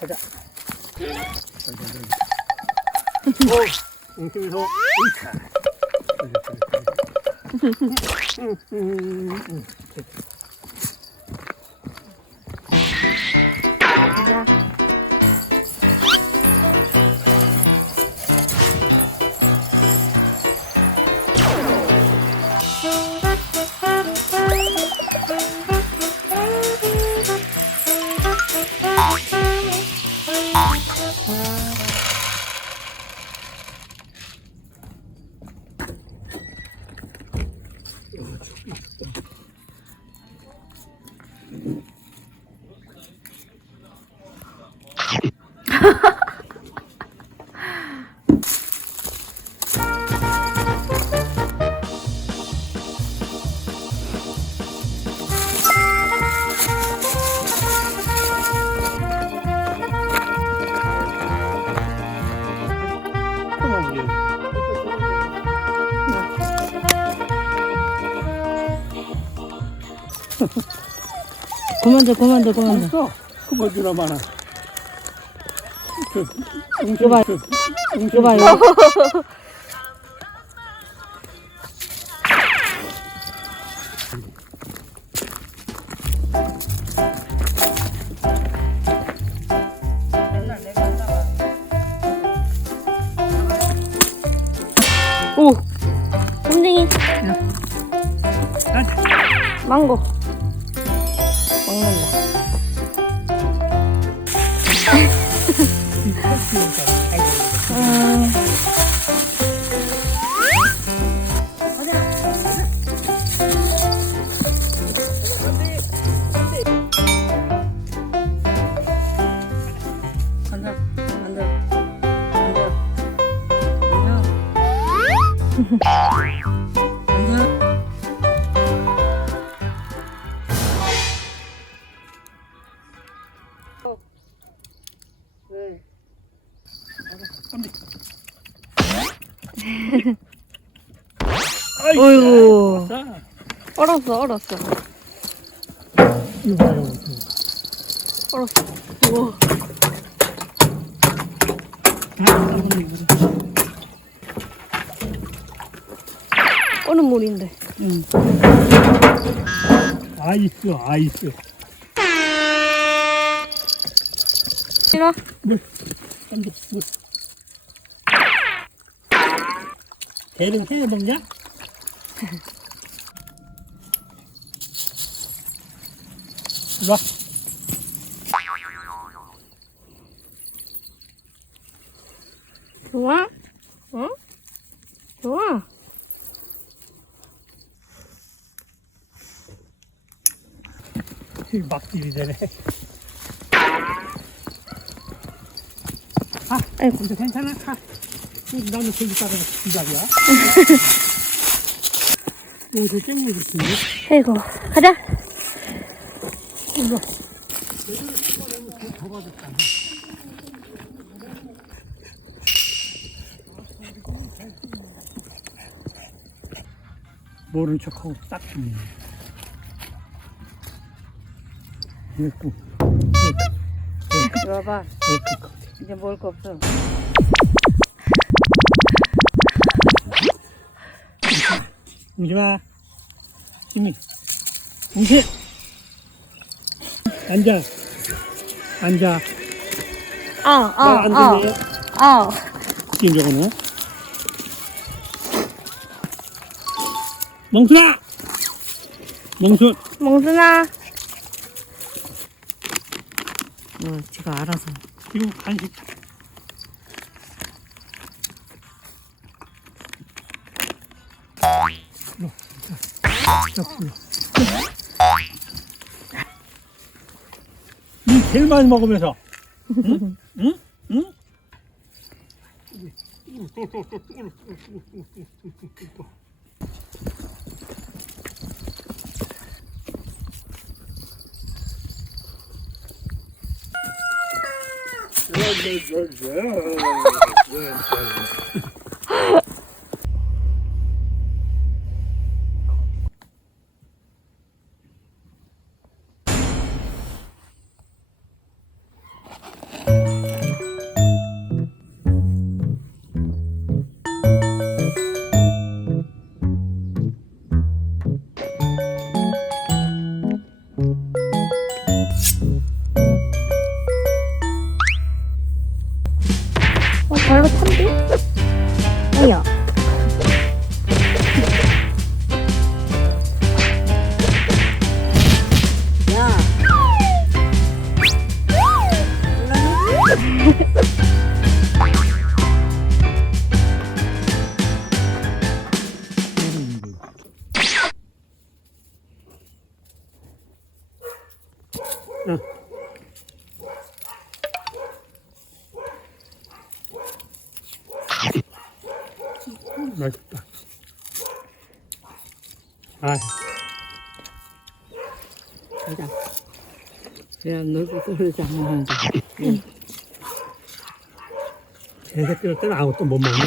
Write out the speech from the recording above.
가자. 웅심이소. 가자. 그만 둬. 알았어. 그만 주나 마나. 이거 봐. 이거 봐, 이거. 오! 곰쟁이. 망고. 먹는다. 왜? 어이구. 얼었어. 이거 봐요. 얼었어. 우와. 얼은 물인데. 응. 아이스. 싫어? 물. 물. 개는 해 먹냐? 이리 와. 좋아? 응? 좋아. 막딜이 되네. 아이고. 근데 괜찮아. 나는 저기 있다가 기다려. 여기서 깻물 붙이네. 아이고. 가자. 이거. 모른 척하고 딱 주네. 예쁘. 이리 와봐. 예쁘. 이제 먹을 거 없어. 우지마. 힘이. 웅실. 앉아. 안 되네. 지금 저거는. 몽순아. 지가 알아서. 이거 간식. 니 제일 많이 먹으면서. 응? 응? 응? 응. 맛있다. 아, 가자. 야, 너도 소리 장난한다. 개새끼를 때는 아무것도 못 먹네.